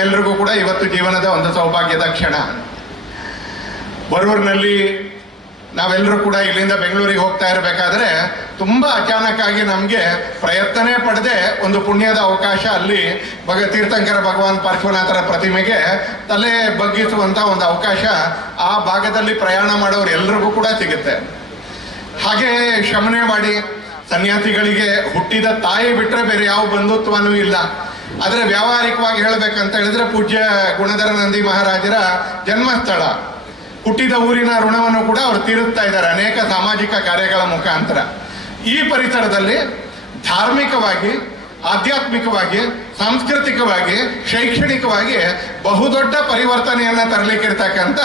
ನಮ್ಮೆಲ್ಲರಿಗೂ ಕೂಡ ಇವತ್ತು ಜೀವನದ ಒಂದು ಸೌಭಾಗ್ಯದ ಕ್ಷಣ. ಬರೂರಿನಲ್ಲಿ ನಾವೆಲ್ಲರೂ ಕೂಡ ಇಲ್ಲಿಂದ ಬೆಂಗಳೂರಿಗೆ ಹೋಗ್ತಾ ಇರಬೇಕಾದ್ರೆ ತುಂಬ ಅಚಾನಕ್ ಆಗಿ ನಮಗೆ ಪ್ರಯತ್ನನೇ ಪಡದೆ ಒಂದು ಪುಣ್ಯದ ಅವಕಾಶ ಅಲ್ಲಿ ತೀರ್ಥಂಕರ ಭಗವಾನ್ ಪಾರ್ಶ್ವನಾಥರ ಪ್ರತಿಮೆಗೆ ತಲೆ ಬಗ್ಗಿಸುವಂಥ ಒಂದು ಅವಕಾಶ ಆ ಭಾಗದಲ್ಲಿ ಪ್ರಯಾಣ ಮಾಡೋರು ಎಲ್ರಿಗೂ ಕೂಡ ಸಿಗುತ್ತೆ. ಹಾಗೆ ಶಮನೆ ಮಾಡಿ ಸನ್ಯಾಸಿಗಳಿಗೆ ಹುಟ್ಟಿದ ತಾಯಿ ಬಿಟ್ಟರೆ ಬೇರೆ ಯಾವ ಬಂಧುತ್ವನೂ ಇಲ್ಲ. ಆದರೆ ವ್ಯಾವಹಾರಿಕವಾಗಿ ಹೇಳಬೇಕಂತ ಹೇಳಿದ್ರೆ ಪೂಜ್ಯ ಗುಣಧರ ನಂದಿ ಮಹಾರಾಜರ ಜನ್ಮಸ್ಥಳ, ಹುಟ್ಟಿದ ಊರಿನ ಋಣವನ್ನು ಕೂಡ ಅವರು ತೀರಿಸ್ತಾ ಇದ್ದಾರೆ ಅನೇಕ ಸಾಮಾಜಿಕ ಕಾರ್ಯಗಳ ಮುಖಾಂತರ. ಈ ಪರಿಸರದಲ್ಲಿ ಧಾರ್ಮಿಕವಾಗಿ, ಆಧ್ಯಾತ್ಮಿಕವಾಗಿ, ಸಾಂಸ್ಕೃತಿಕವಾಗಿ, ಶೈಕ್ಷಣಿಕವಾಗಿ ಬಹುದೊಡ್ಡ ಪರಿವರ್ತನೆಯನ್ನು ತರಲಿಕ್ಕಿರ್ತಕ್ಕಂಥ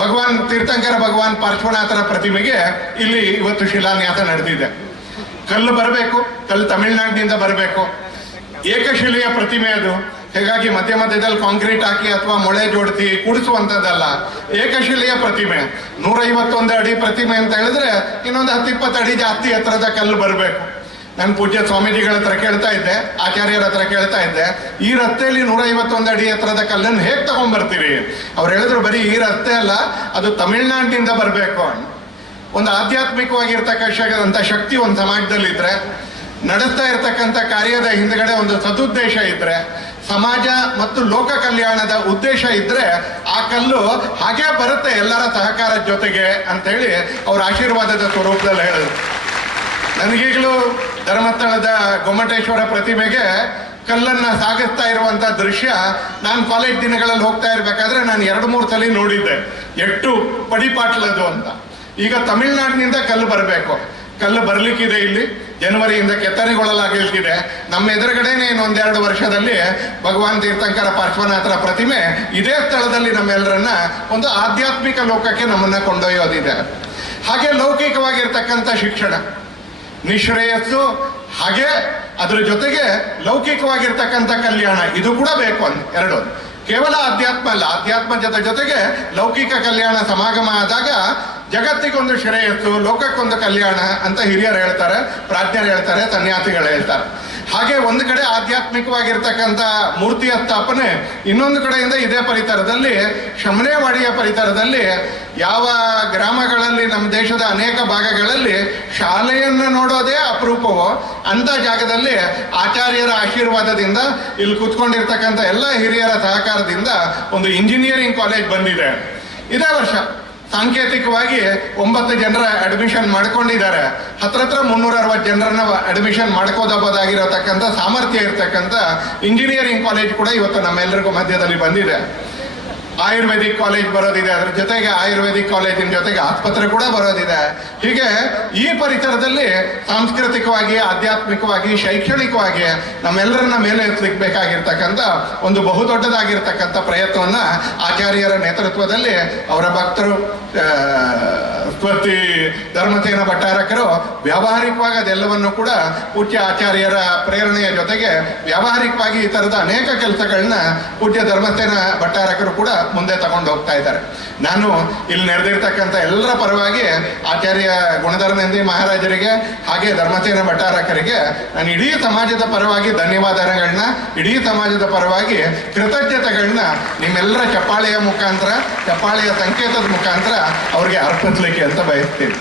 ಭಗವಾನ್ ತೀರ್ಥಂಕರ ಭಗವಾನ್ ಪಾರ್ಶ್ವನಾಥರ ಪ್ರತಿಮೆಗೆ ಇಲ್ಲಿ ಇವತ್ತು ಶಿಲಾನ್ಯಾಸ ನಡೆದಿದೆ. ಕಲ್ಲು ಬರಬೇಕು, ಕಲ್ಲು ತಮಿಳುನಾಡಿನಿಂದ ಬರಬೇಕು, ಏಕಶಿಲೆಯ ಪ್ರತಿಮೆ ಅದು. ಹೀಗಾಗಿ ಮಧ್ಯ ಮಧ್ಯದಲ್ಲಿ ಕಾಂಕ್ರೀಟ್ ಹಾಕಿ ಅಥವಾ ಮೊಳೆ ಜೋಡಿಸಿ ಕೂಡಿಸುವಂಥದ್ದಲ್ಲ, ಏಕಶಿಲೆಯ ಪ್ರತಿಮೆ. 151 ಅಡಿ ಪ್ರತಿಮೆ ಅಂತ ಹೇಳಿದ್ರೆ ಇನ್ನೊಂದು 10-20 ಅಡಿ ಜಾಸ್ತಿ ಎತ್ತರದ ಕಲ್ಲು ಬರಬೇಕು. ನಾನು ಪೂಜ್ಯ ಸ್ವಾಮೀಜಿಗಳ ಹತ್ರ ಕೇಳ್ತಾ ಇದ್ದೆ, ಆಚಾರ್ಯರ ಹತ್ರ ಕೇಳ್ತಾ ಇದ್ದೆ, ಈ ರಸ್ತೆಯಲ್ಲಿ 151 ಅಡಿ ಎತ್ತರದ ಕಲ್ಲನ್ನು ಹೇಗೆ ತಗೊಂಡ್ಬರ್ತೀರಿ? ಅವ್ರು ಹೇಳಿದ್ರು, ಬರೀ ಈ ರಸ್ತೆ ಅಲ್ಲ, ಅದು ತಮಿಳ್ನಾಡಿನಿಂದ ಬರಬೇಕು. ಒಂದು ಆಧ್ಯಾತ್ಮಿಕವಾಗಿರ್ತಕ್ಕಂಥ ಶಕ್ತಿ ಒಂದು ಸಮಾಜದಲ್ಲಿದ್ದರೆ, ನಡೆಸ್ತಾ ಇರ್ತಕ್ಕಂಥ ಕಾರ್ಯದ ಹಿಂದ್ಗಡೆ ಒಂದು ಸದುದ್ದೇಶ ಇದ್ರೆ, ಸಮಾಜ ಮತ್ತು ಲೋಕ ಕಲ್ಯಾಣದ ಉದ್ದೇಶ ಇದ್ರೆ ಆ ಕಲ್ಲು ಹಾಗೆ ಬರುತ್ತೆ ಎಲ್ಲರ ಸಹಕಾರದ ಜೊತೆಗೆ ಅಂತೇಳಿ ಅವ್ರ ಆಶೀರ್ವಾದದ ಸ್ವರೂಪದಲ್ಲಿ ಹೇಳಿದ್ರು. ನನಗೀಗಲೂ ಧರ್ಮಸ್ಥಳದ ಗೊಮ್ಮಟೇಶ್ವರ ಪ್ರತಿಮೆಗೆ ಕಲ್ಲನ್ನು ಸಾಗಿಸ್ತಾ ಇರುವಂಥ ದೃಶ್ಯ ನಾನು ಕಾಲೇಜ್ ದಿನಗಳಲ್ಲಿ ಹೋಗ್ತಾ ಇರಬೇಕಾದ್ರೆ ನಾನು 2-3 ಸಲ ನೋಡಿದ್ದೆ, ಎಷ್ಟು ಪಡಿಪಾಟ್ಲದು ಅಂತ. ಈಗ ತಮಿಳ್ನಾಡಿನಿಂದ ಕಲ್ಲು ಬರಬೇಕು, ಕಲ್ಲು ಬರಲಿಕ್ಕಿದೆ. ಇಲ್ಲಿ ಜನವರಿಯಿಂದ ಕೆತ್ತನೆಗೊಳ್ಳಲಾಗಿಲ್ತಿದೆ. ನಮ್ಮ ಎದುರುಗಡೆನೇ ಇನ್ನೊಂದೆರಡು ವರ್ಷದಲ್ಲಿ ಭಗವಾನ್ ತೀರ್ಥಂಕರ ಪಾರ್ಶ್ವನಾಥರ ಪ್ರತಿಮೆ ಇದೇ ಸ್ಥಳದಲ್ಲಿ ನಮ್ಮೆಲ್ಲರನ್ನ ಒಂದು ಆಧ್ಯಾತ್ಮಿಕ ಲೋಕಕ್ಕೆ ನಮ್ಮನ್ನ ಕೊಂಡೊಯ್ಯೋದಿದೆ. ಹಾಗೆ ಲೌಕಿಕವಾಗಿರ್ತಕ್ಕಂಥ ಶಿಕ್ಷಣ ನಿಶ್ರೇಯಸ್ಸು, ಹಾಗೆ ಅದ್ರ ಜೊತೆಗೆ ಲೌಕಿಕವಾಗಿರ್ತಕ್ಕಂಥ ಕಲ್ಯಾಣ, ಇದು ಕೂಡ ಬೇಕು ಅಂತ. ಎರಡು, ಕೇವಲ ಅಧ್ಯಾತ್ಮ ಅಲ್ಲ, ಅಧ್ಯಾತ್ಮ ಜೊತೆಗೆ ಲೌಕಿಕ ಕಲ್ಯಾಣ ಸಮಾಗಮ ಆದಾಗ ಜಗತ್ತಿಗೊಂದು ಶ್ರೇಯಸ್ಸು, ಲೋಕಕ್ಕೊಂದು ಕಲ್ಯಾಣ ಅಂತ ಹಿರಿಯರು ಹೇಳ್ತಾರೆ, ಪ್ರಾಜ್ಞರು ಹೇಳ್ತಾರೆ, ಸನ್ಯಾಸಿಗಳು ಹೇಳ್ತಾರೆ. ಹಾಗೆ ಒಂದು ಕಡೆ ಆಧ್ಯಾತ್ಮಿಕವಾಗಿರ್ತಕ್ಕಂಥ ಮೂರ್ತಿಯ ಸ್ಥಾಪನೆ, ಇನ್ನೊಂದು ಕಡೆಯಿಂದ ಇದೇ ಪರಿಸರದಲ್ಲಿ, ಶಮನೇವಾಡಿಯ ಪರಿಸರದಲ್ಲಿ, ಯಾವ ಗ್ರಾಮಗಳಲ್ಲಿ ನಮ್ಮ ದೇಶದ ಅನೇಕ ಭಾಗಗಳಲ್ಲಿ ಶಾಲೆಯನ್ನು ನೋಡೋದೇ ಅಪರೂಪವೋ ಅಂಥ ಜಾಗದಲ್ಲಿ ಆಚಾರ್ಯರ ಆಶೀರ್ವಾದದಿಂದ, ಇಲ್ಲಿ ಕೂತ್ಕೊಂಡಿರ್ತಕ್ಕಂಥ ಎಲ್ಲ ಹಿರಿಯರ ಸಹಕಾರದಿಂದ ಒಂದು ಇಂಜಿನಿಯರಿಂಗ್ ಕಾಲೇಜ್ ಬಂದಿದೆ. ಇದೇ ವರ್ಷ ಸಾಂಕೇತಿಕವಾಗಿ 9 ಜನರ ಅಡ್ಮಿಷನ್ ಮಾಡ್ಕೊಂಡಿದ್ದಾರೆ. ಹತ್ರ 360 ಜನರನ್ನ ಅಡ್ಮಿಷನ್ ಮಾಡ್ಕೋದಬಹುದಾಗಿರತಕ್ಕಂಥ ಸಾಮರ್ಥ್ಯ ಇರತಕ್ಕಂಥ ಇಂಜಿನಿಯರಿಂಗ್ ಕಾಲೇಜ್ ಕೂಡ ಇವತ್ತು ನಮ್ಮೆಲ್ಲರಿಗೂ ಮಧ್ಯದಲ್ಲಿ ಬಂದಿದೆ. ಆಯುರ್ವೇದಿಕ್ ಕಾಲೇಜ್ ಬರೋದಿದೆ, ಅದ್ರ ಜೊತೆಗೆ ಆಯುರ್ವೇದಿಕ್ ಕಾಲೇಜಿನ ಜೊತೆಗೆ ಆಸ್ಪತ್ರೆ ಕೂಡ ಬರೋದಿದೆ. ಹೀಗೆ ಈ ಪರಿಸರದಲ್ಲಿ ಸಾಂಸ್ಕೃತಿಕವಾಗಿ, ಆಧ್ಯಾತ್ಮಿಕವಾಗಿ, ಶೈಕ್ಷಣಿಕವಾಗಿ ನಮ್ಮೆಲ್ಲರನ್ನ ಮೇಲೆ ಎತ್ತಲಿಕ್ಕೆ ಬೇಕಾಗಿರ್ತಕ್ಕಂಥ ಒಂದು ಬಹುದೊಡ್ಡದಾಗಿರ್ತಕ್ಕಂಥ ಪ್ರಯತ್ನವನ್ನ ಆಚಾರ್ಯರ ನೇತೃತ್ವದಲ್ಲಿ ಅವರ ಭಕ್ತರು ಸ್ವತಿ ಧರ್ಮಸೇನ ಭಟ್ಟಾರಕರು ವ್ಯಾವಹಾರಿಕವಾಗಿ ಅದೆಲ್ಲವನ್ನು ಕೂಡ ಪೂಜ್ಯ ಆಚಾರ್ಯರ ಪ್ರೇರಣೆಯ ಜೊತೆಗೆ ವ್ಯಾವಹಾರಿಕವಾಗಿ ಈ ಥರದ ಅನೇಕ ಕೆಲಸಗಳನ್ನ ಪೂಜ್ಯ ಧರ್ಮಸೇನ ಭಟ್ಟಾರಕರು ಕೂಡ ಮುಂದೆ ತಗೊಂಡು ಹೋಗ್ತಾ ಇದ್ದಾರೆ. ನಾನು ಇಲ್ಲಿ ನೆರೆದಿರ್ತಕ್ಕಂಥ ಎಲ್ಲರ ಪರವಾಗಿ ಆಚಾರ್ಯ ಗುಣಧರ ನಂದಿ ಮಹಾರಾಜರಿಗೆ ಹಾಗೆ ಧರ್ಮಸೇನ ಭಟ್ಟಾರಕರಿಗೆ ನಾನು ಇಡೀ ಸಮಾಜದ ಪರವಾಗಿ ಧನ್ಯವಾದಗಳನ್ನ, ಇಡೀ ಸಮಾಜದ ಪರವಾಗಿ ಕೃತಜ್ಞತೆಗಳನ್ನ ನಿಮ್ಮೆಲ್ಲರ ಚಪ್ಪಾಳೆಯ ಮುಖಾಂತರ, ಚಪ್ಪಾಳೆಯ ಸಂಕೇತದ ಮುಖಾಂತರ ಅವ್ರಿಗೆ ಅರ್ಪಿಸ್ಲಿಕ್ಕೆ ಅಂತ ಬಯಸ್ತೀನಿ.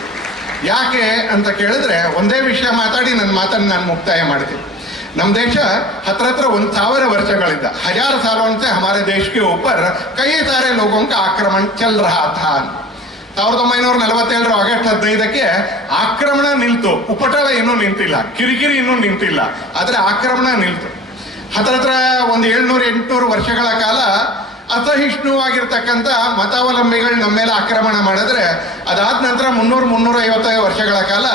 ಯಾಕೆ ಅಂತ ಕೇಳಿದ್ರೆ ಒಂದೇ ವಿಷಯ ಮಾತಾಡಿ ನನ್ನ ಮಾತನ್ನು ನಾನು ಮುಕ್ತಾಯ ಮಾಡ್ತೀನಿ. ನಮ್ಮ ದೇಶ ಹತ್ರ 1000 ವರ್ಷಗಳಿಂದ, 1000 सालों से हमारे देश के ऊपर कई सारे लोगों का आक्रमण चल रहा था. 1947 ಆಗಸ್ಟ್ 15ಕ್ಕೆ ಆಕ್ರಮಣ ನಿಲ್ತು, ಉಪಟಳ ಇನ್ನೂ ನಿಂತಿಲ್ಲ, ಕಿರಿಕಿರಿ ಇನ್ನೂ ನಿಂತಿಲ್ಲ, ಆದರೆ ಆಕ್ರಮಣ ನಿಲ್ತು. ಹತ್ರ ಒಂದು 700-800 ವರ್ಷಗಳ ಕಾಲ ಅಸಹಿಷ್ಣುವಾಗಿರ್ತಕ್ಕಂಥ ಮತಾವಲಂಬಿಗಳು ನಮ್ಮ ಮೇಲೆ ಆಕ್ರಮಣ ಮಾಡಿದ್ರೆ, ಅದಾದ ನಂತರ 300-350 ವರ್ಷಗಳ ಕಾಲ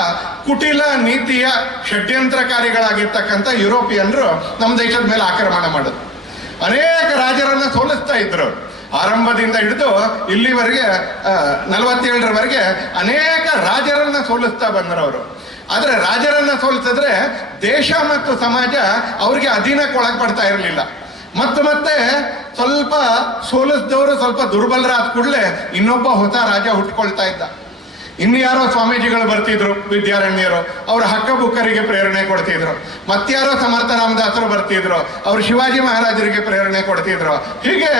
ಕುಟಿಲ ನೀತಿಯ ಷಡ್ಯಂತ್ರಕಾರಿಗಳಾಗಿರ್ತಕ್ಕಂಥ ಯುರೋಪಿಯನ್ರು ನಮ್ಮ ದೇಶದ ಮೇಲೆ ಆಕ್ರಮಣ ಮಾಡಿದ್ರು. ಅನೇಕ ರಾಜರನ್ನ ಸೋಲಿಸ್ತಾ ಇದ್ರು. ಆರಂಭದಿಂದ ಹಿಡಿದು ಇಲ್ಲಿವರೆಗೆ 47ರವರೆಗೆ ಅನೇಕ ರಾಜರನ್ನ ಸೋಲಿಸ್ತಾ ಬಂದ್ರವರು. ಆದರೆ ರಾಜರನ್ನ ಸೋಲಿಸಿದ್ರೆ ದೇಶ ಮತ್ತು ಸಮಾಜ ಅವ್ರಿಗೆ ಅಧೀನಕ್ಕೆ ಒಳಪಡ್ತಾ ಇರಲಿಲ್ಲ. ಮತ್ತೆ ಸ್ವಲ್ಪ ಸೋಲಿಸಿದವರು ಸ್ವಲ್ಪ ದುರ್ಬಲರಾದ ಕೂಡಲೇ ಇನ್ನೊಬ್ಬ ಹೊಸ ರಾಜ ಹುಟ್ಕೊಳ್ತಾ ಇದ್ದ. ಇನ್ಯಾರೋ ಸ್ವಾಮೀಜಿಗಳು ಬರ್ತಿದ್ರು, ವಿದ್ಯಾರಣ್ಯರು, ಅವರ ಹಕ್ಕ ಬುಕ್ಕರಿಗೆ ಪ್ರೇರಣೆ ಕೊಡ್ತಿದ್ರು. ಮತ್ಯಾರೋ ಸಮರ್ಥ ರಾಮದಾಸರು ಬರ್ತಿದ್ರು, ಅವರು ಶಿವಾಜಿ ಮಹಾರಾಜರಿಗೆ ಪ್ರೇರಣೆ ಕೊಡ್ತಿದ್ರು. ಹೀಗೆ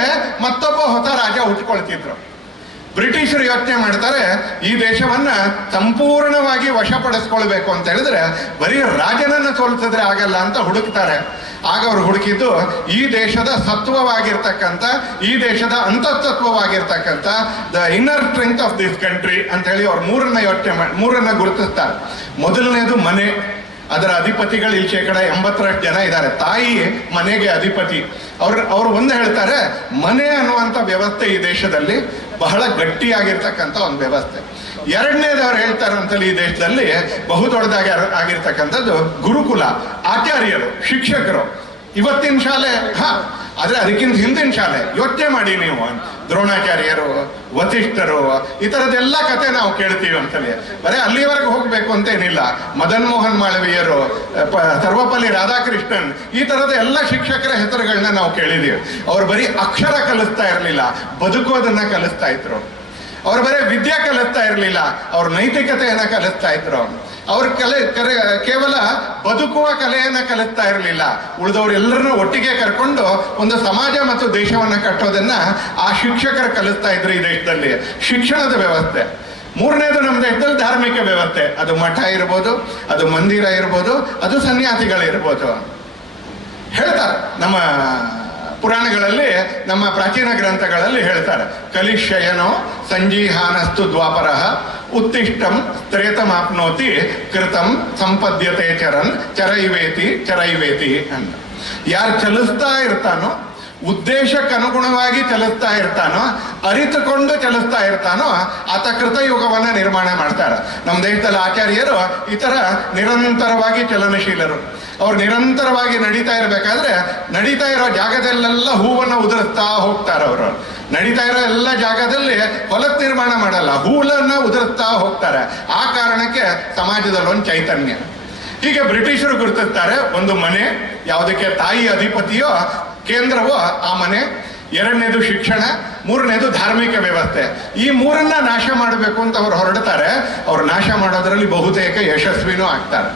ಮತ್ತೊಬ್ಬ ಹೊಸ ರಾಜ ಹುಟ್ಕೊಳ್ತಿದ್ರು. ಬ್ರಿಟಿಷರು ಯೋಚನೆ ಮಾಡ್ತಾರೆ, ಈ ದೇಶವನ್ನ ಸಂಪೂರ್ಣವಾಗಿ ವಶಪಡಿಸ್ಕೊಳ್ಬೇಕು ಅಂತ ಹೇಳಿದ್ರೆ ಬರೀ ರಾಜನನ್ನು ಸೋಲಿಸಿದ್ರೆ ಆಗಲ್ಲ ಅಂತ ಹುಡುಕ್ತಾರೆ. ಆಗ ಅವ್ರು ಹುಡುಕಿದ್ದು ಈ ದೇಶದ ಸತ್ವವಾಗಿರ್ತಕ್ಕಂಥ, ಈ ದೇಶದ ಅಂತಸ್ತತ್ವವಾಗಿರ್ತಕ್ಕಂಥ the inner strength of this country ಅಂತ ಹೇಳಿ ಅವ್ರು ಮೂರನ್ನ ಗುರುತಿಸ್ತಾರೆ. ಮೊದಲನೇದು ಮನೆ. ಅದರ ಅಧಿಪತಿಗಳು ಇಲ್ಲಿ 80% ಜನ ಇದ್ದಾರೆ. ತಾಯಿ ಮನೆಗೆ ಅಧಿಪತಿ. ಅವ್ರು ಒಂದು ಹೇಳ್ತಾರೆ, ಮನೆ ಅನ್ನುವಂಥ ವ್ಯವಸ್ಥೆ ಈ ದೇಶದಲ್ಲಿ ಬಹಳ ಗಟ್ಟಿಯಾಗಿರ್ತಕ್ಕಂಥ ಒಂದು ವ್ಯವಸ್ಥೆ. ಎರಡನೇದು ಅವ್ರು ಹೇಳ್ತಾರಂತಲ್ಲಿ ಈ ದೇಶದಲ್ಲಿ ಬಹುದೊಡ್ಡದಾಗಿ ಆಗಿರ್ತಕ್ಕಂಥದ್ದು ಗುರುಕುಲ, ಆಚಾರ್ಯರು, ಶಿಕ್ಷಕರು. ಇವತ್ತಿನ ಶಾಲೆ ಆದ್ರೆ ಅದಕ್ಕಿಂತ ಹಿಂದಿನ ಶಾಲೆ ಯೋಚನೆ ಮಾಡಿ ನೀವು. ದ್ರೋಣಾಚಾರ್ಯರು, ವಸಿಷ್ಠರು, ಈ ಥರದ್ದೆಲ್ಲ ಕತೆ ನಾವು ಕೇಳ್ತೀವಿ ಅಂತಲೇ. ಬರೀ ಅಲ್ಲಿವರೆಗೆ ಹೋಗ್ಬೇಕು ಅಂತೇನಿಲ್ಲ. ಮದನ್ ಮೋಹನ್ ಮಾಳವೀಯರು, ಸರ್ವಪಲ್ಲಿ ರಾಧಾಕೃಷ್ಣನ್, ಈ ಥರದ ಎಲ್ಲ ಶಿಕ್ಷಕರ ಹೆಸರುಗಳನ್ನ ನಾವು ಕೇಳಿದೀವಿ. ಅವ್ರು ಬರೀ ಅಕ್ಷರ ಕಲಿಸ್ತಾ ಇರಲಿಲ್ಲ, ಬದುಕೋದನ್ನ ಕಲಿಸ್ತಾ ಇದ್ರು. ಅವ್ರು ಬರೀ ವಿದ್ಯೆ ಕಲಿಸ್ತಾ ಇರಲಿಲ್ಲ, ಅವ್ರ ನೈತಿಕತೆಯನ್ನ ಕಲಿಸ್ತಾ ಇದ್ರು. ಅವ್ರ ಕೇವಲ ಬದುಕುವ ಕಲೆಯನ್ನ ಕಲಿಸ್ತಾ ಇರಲಿಲ್ಲ, ಉಳಿದವರೆಲ್ಲರನ್ನೂ ಒಟ್ಟಿಗೆ ಕರ್ಕೊಂಡು ಒಂದು ಸಮಾಜ ಮತ್ತು ದೇಶವನ್ನ ಕಟ್ಟೋದನ್ನ ಆ ಶಿಕ್ಷಕರು ಕಲಿಸ್ತಾ ಇದ್ರು ಈ ದೇಶದಲ್ಲಿ. ಶಿಕ್ಷಣದ ವ್ಯವಸ್ಥೆ. ಮೂರನೇದು ನಮ್ಮ ದೇಶದಲ್ಲಿ ಧಾರ್ಮಿಕ ವ್ಯವಸ್ಥೆ. ಅದು ಮಠ ಇರ್ಬೋದು, ಅದು ಮಂದಿರ ಇರ್ಬೋದು, ಅದು ಸನ್ಯಾಸಿಗಳಿರ್ಬೋದು. ಹೇಳ್ತಾರೆ ನಮ್ಮ ಪುರಾಣಗಳಲ್ಲಿ, ನಮ್ಮ ಪ್ರಾಚೀನ ಗ್ರಂಥಗಳಲ್ಲಿ ಹೇಳ್ತಾರೆ, ಕಲಿಶಯನೋ ಸಂಜೀಹಾನಸ್ತು ದ್ವಾಪರಃ ಉತ್ತಿಷ್ಟಂ ತ್ರೇತಮಾಪ್ನೋತಿ ಕೃತಂ ಸಂಪದ್ಯತೆ ಚರನ್ ಚರೈವೇತಿ ಅಂತ. ಯಾರು ಚಲಿಸ್ತಾ ಇರ್ತಾನೋ, ಉದ್ದೇಶಕ್ಕೆ ಅನುಗುಣವಾಗಿ ಚಲಿಸ್ತಾ ಇರ್ತಾನೋ, ಅರಿತುಕೊಂಡು ಚಲಿಸ್ತಾ ಇರ್ತಾನೋ, ಆತ ಕೃತಯುಗವನ್ನ ನಿರ್ಮಾಣ ಮಾಡ್ತಾರೆ. ನಮ್ಮ ದೇಶದಲ್ಲಿ ಆಚಾರ್ಯರು ಈ ಥರ ನಿರಂತರವಾಗಿ ಚಲನಶೀಲರು. ಅವ್ರು ನಿರಂತರವಾಗಿ ನಡೀತಾ ಇರಬೇಕಾದ್ರೆ ನಡೀತಾ ಇರೋ ಜಾಗದಲ್ಲೆಲ್ಲ ಹೂವನ್ನು ಉದುರಿಸ್ತಾ ಹೋಗ್ತಾರೆ. ಅವರು ನಡೀತಾ ಇರೋ ಎಲ್ಲ ಜಾಗದಲ್ಲಿ ಹೊಲಕ್ಕೆ ನಿರ್ಮಾಣ ಮಾಡಲ್ಲ, ಹೂವನ್ನ ಉದುರಿಸ್ತಾ ಹೋಗ್ತಾರೆ. ಆ ಕಾರಣಕ್ಕೆ ಸಮಾಜದಲ್ಲಿ ಒಂದು ಚೈತನ್ಯ. ಹೀಗೆ ಬ್ರಿಟಿಷರು ಗುರುತಿಸ್ತಾರೆ, ಒಂದು ಮನೆ, ಯಾವುದಕ್ಕೆ ತಾಯಿ ಅಧಿಪತಿಯೋ ಕೇಂದ್ರವೋ ಆ ಮನೆ. ಎರಡನೇದು ಶಿಕ್ಷಣ, ಮೂರನೇದು ಧಾರ್ಮಿಕ ವ್ಯವಸ್ಥೆ. ಈ ಮೂರನ್ನ ನಾಶ ಮಾಡಬೇಕು ಅಂತ ಅವ್ರು ಹೊರಡ್ತಾರೆ. ಅವ್ರು ನಾಶ ಮಾಡೋದ್ರಲ್ಲಿ ಬಹುತೇಕ ಯಶಸ್ವಿನೂ ಆಗ್ತಾರೆ.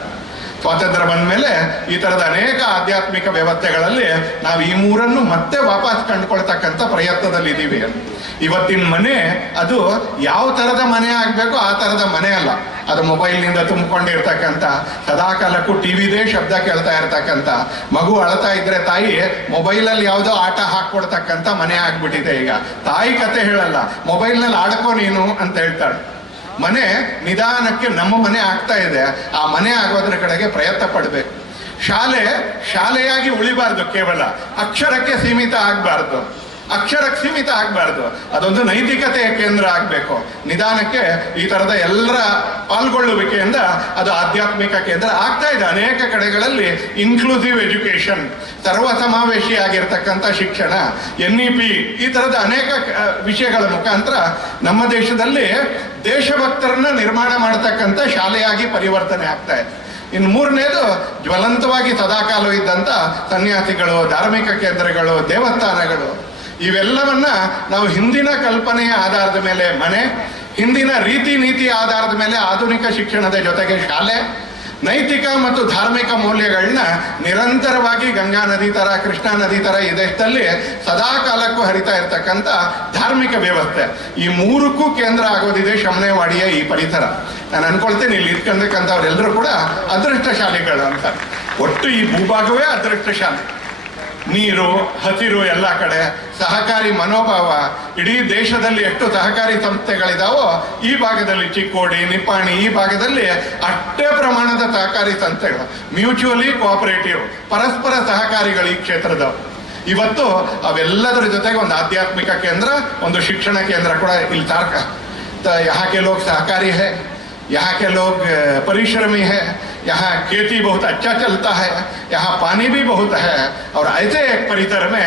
ಸ್ವಾತಂತ್ರ್ಯ ಬಂದ ಮೇಲೆ ಈ ಥರದ ಅನೇಕ ಆಧ್ಯಾತ್ಮಿಕ ವ್ಯವಸ್ಥೆಗಳಲ್ಲಿ ನಾವು ಈ ಮೂರನ್ನು ಮತ್ತೆ ವಾಪಸ್ ಕಂಡುಕೊಳ್ತಕ್ಕಂಥ ಪ್ರಯತ್ನದಲ್ಲಿದ್ದೀವಿ. ಇವತ್ತಿನ ಮನೆ ಅದು ಯಾವ ಥರದ ಮನೆ ಆಗಬೇಕು ಆ ಥರದ ಮನೆ ಅಲ್ಲ. ಅದು ಮೊಬೈಲ್ನಿಂದ ತುಂಬಿಕೊಂಡಿರ್ತಕ್ಕಂಥ, ಸದಾಕಾಲಕ್ಕೂ ಟಿವಿದೇ ಶಬ್ದ ಕೇಳ್ತಾ ಇರ್ತಕ್ಕಂಥ, ಮಗು ಅಳ್ತಾ ಇದ್ರೆ ತಾಯಿ ಮೊಬೈಲಲ್ಲಿ ಯಾವುದೋ ಆಟ ಹಾಕ್ಕೊಡ್ತಕ್ಕಂಥ ಮನೆ ಆಗ್ಬಿಟ್ಟಿದೆ ಈಗ. ತಾಯಿ ಕತೆ ಹೇಳಲ್ಲ, ಮೊಬೈಲ್ನಲ್ಲಿ ಆಡ್ಕೋ ನೀನು ಅಂತ ಹೇಳ್ತಾಳೆ. ಮನೆ ನಿಧಾನಕ್ಕೆ ನಮ್ಮ ಮನೆ ಆಗ್ತಾ ಇದೆ. ಆ ಮನೆ ಆಗೋದ್ರ ಕಡೆಗೆ ಪ್ರಯತ್ನ ಪಡಬೇಕು. ಶಾಲೆಯಾಗಿ ಉಳಿಬಾರ್ದು, ಕೇವಲ ಅಕ್ಷರಕ್ಕೆ ಸೀಮಿತ ಆಗಬಾರ್ದು. ಅದೊಂದು ನೈತಿಕತೆಯ ಕೇಂದ್ರ ಆಗಬೇಕು. ನಿಧಾನಕ್ಕೆ ಈ ಥರದ ಎಲ್ಲರ ಪಾಲ್ಗೊಳ್ಳುವಿಕೆಯಿಂದ ಅದು ಆಧ್ಯಾತ್ಮಿಕ ಕೇಂದ್ರ ಆಗ್ತಾ ಇದೆ. ಅನೇಕ ಕಡೆಗಳಲ್ಲಿ ಇನ್ಕ್ಲೂಸಿವ್ ಎಜುಕೇಶನ್, ಸರ್ವ ಸಮಾವೇಶಿಯಾಗಿರ್ತಕ್ಕಂಥ ಶಿಕ್ಷಣ, NEP, ಈ ಥರದ ಅನೇಕ ವಿಷಯಗಳ ಮುಖಾಂತರ ನಮ್ಮ ದೇಶದಲ್ಲಿ ದೇಶಭಕ್ತರನ್ನ ನಿರ್ಮಾಣ ಮಾಡತಕ್ಕಂಥ ಶಾಲೆಯಾಗಿ ಪರಿವರ್ತನೆ ಆಗ್ತಾ ಇದೆ. ಇನ್ನು ಮೂರನೇದು ಜ್ವಲಂತವಾಗಿ ಸದಾಕಾಲ ಇದ್ದಂಥ ಸನ್ಯಾಸಿಗಳು, ಧಾರ್ಮಿಕ ಕೇಂದ್ರಗಳು, ದೇವಸ್ಥಾನಗಳು. ಇವೆಲ್ಲವನ್ನ ನಾವು ಹಿಂದಿನ ಕಲ್ಪನೆಯ ಆಧಾರದ ಮೇಲೆ ಮನೆ, ಹಿಂದಿನ ರೀತಿ ನೀತಿ ಆಧಾರದ ಮೇಲೆ ಆಧುನಿಕ ಶಿಕ್ಷಣದ ಜೊತೆಗೆ ಶಾಲೆ, ನೈತಿಕ ಮತ್ತು ಧಾರ್ಮಿಕ ಮೌಲ್ಯಗಳನ್ನ ನಿರಂತರವಾಗಿ ಗಂಗಾ ನದಿ ತರ, ಕೃಷ್ಣಾ ನದಿ ತರ ಈ ದೇಶದಲ್ಲಿ ಸದಾ ಕಾಲಕ್ಕೂ ಹರಿತಾ ಇರ್ತಕ್ಕಂಥ ಧಾರ್ಮಿಕ ವ್ಯವಸ್ಥೆ. ಈ ಮೂರಕ್ಕೂ ಕೇಂದ್ರ ಆಗೋದಿದೆ ಶಮನೆವಾಡಿಯ ಈ ಪರಿಸರ. ನಾನು ಅನ್ಕೊಳ್ತೇನೆ ಇಲ್ಲಿ ಇಟ್ಕೊಂಡಿರ್ತಕ್ಕಂಥವ್ರೆಲ್ಲರೂ ಕೂಡ ಅದೃಷ್ಟಶಾಲಿಗಳು ಅಂತ. ಒಟ್ಟು ಈ ಭೂಭಾಗವೇ ಅದೃಷ್ಟಶಾಲಿ. ನೀರು, ಹಸಿರು ಎಲ್ಲ ಕಡೆ, ಸಹಕಾರಿ ಮನೋಭಾವ. ಇಡೀ ದೇಶದಲ್ಲಿ ಎಷ್ಟು ಸಹಕಾರಿ ಸಂಸ್ಥೆಗಳಿದಾವೋ ಈ ಭಾಗದಲ್ಲಿ ಚಿಕ್ಕೋಡಿ, ನಿಪ್ಪಾಣಿ, ಈ ಭಾಗದಲ್ಲಿ ಅಷ್ಟೇ ಪ್ರಮಾಣದ ಸಹಕಾರಿ ಸಂಸ್ಥೆಗಳು, ಮ್ಯೂಚುವಲಿ ಕೋಆಪರೇಟಿವ್, ಪರಸ್ಪರ ಸಹಕಾರಿಗಳು ಈ ಕ್ಷೇತ್ರದವು. ಇವತ್ತು ಅವೆಲ್ಲದರ ಜೊತೆಗೆ ಒಂದು ಆಧ್ಯಾತ್ಮಿಕ ಕೇಂದ್ರ, ಒಂದು ಶಿಕ್ಷಣ ಕೇಂದ್ರ ಕೂಡ ಇಲ್ಲಿ यहाँ के लोग सहकारी है, यहाँ के लोग परिश्रमी है, यहाँ खेती बहुत अच्छा चलता है, यहाँ पानी भी बहुत है. और ऐसे एक परिसर में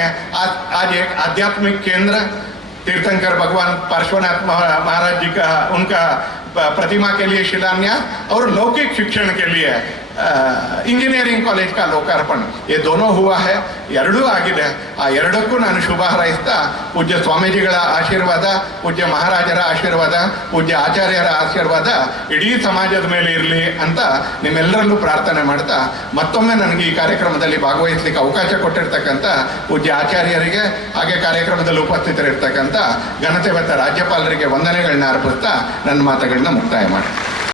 आज एक आध्यात्मिक केंद्र तीर्थंकर भगवान पार्श्वनाथ महाराज जी का, उनका प्रतिमा के लिए शिलान्यास और लौकिक शिक्षण के लिए इंजीनियरिंग कॉलेज का लोकार्पण ये दोनों हुआ है ಎರಡೂ ಆಗಿದೆ ಆ ಎರಡಕ್ಕೂ ನಾನು ಶುಭ ಹಾರೈಸ್ತಾ ಪೂಜ್ಯ ಸ್ವಾಮೀಜಿಗಳ ಆಶೀರ್ವಾದ ಪೂಜ್ಯ ಮಹಾರಾಜರ ಆಶೀರ್ವಾದ ಪೂಜ್ಯ ಆಚಾರ್ಯರ ಆಶೀರ್ವಾದ ಇಡೀ ಸಮಾಜದ ಮೇಲೆ ಇರಲಿ ಅಂತ ನಿಮ್ಮೆಲ್ಲರಲ್ಲೂ ಪ್ರಾರ್ಥನೆ ಮಾಡ್ತಾ ಮತ್ತೊಮ್ಮೆ ನನಗೆ ಈ ಕಾರ್ಯಕ್ರಮದಲ್ಲಿ ಭಾಗವಹಿಸಲಿಕ್ಕೆ ಅವಕಾಶ ಕೊಟ್ಟಿರ್ತಕ್ಕಂಥ ಪೂಜ್ಯ ಆಚಾರ್ಯರಿಗೆ ಹಾಗೆ ಕಾರ್ಯಕ್ರಮದಲ್ಲಿ ಉಪಸ್ಥಿತರಿರ್ತಕ್ಕಂಥ ಘನತೆ ಮತ್ತು ರಾಜ್ಯಪಾಲರಿಗೆ ವಂದನೆಗಳನ್ನ ಅರ್ಪಿಸ್ತಾ ನನ್ನ ಮಾತುಗಳನ್ನ ಮುಕ್ತಾಯ ಮಾಡಿ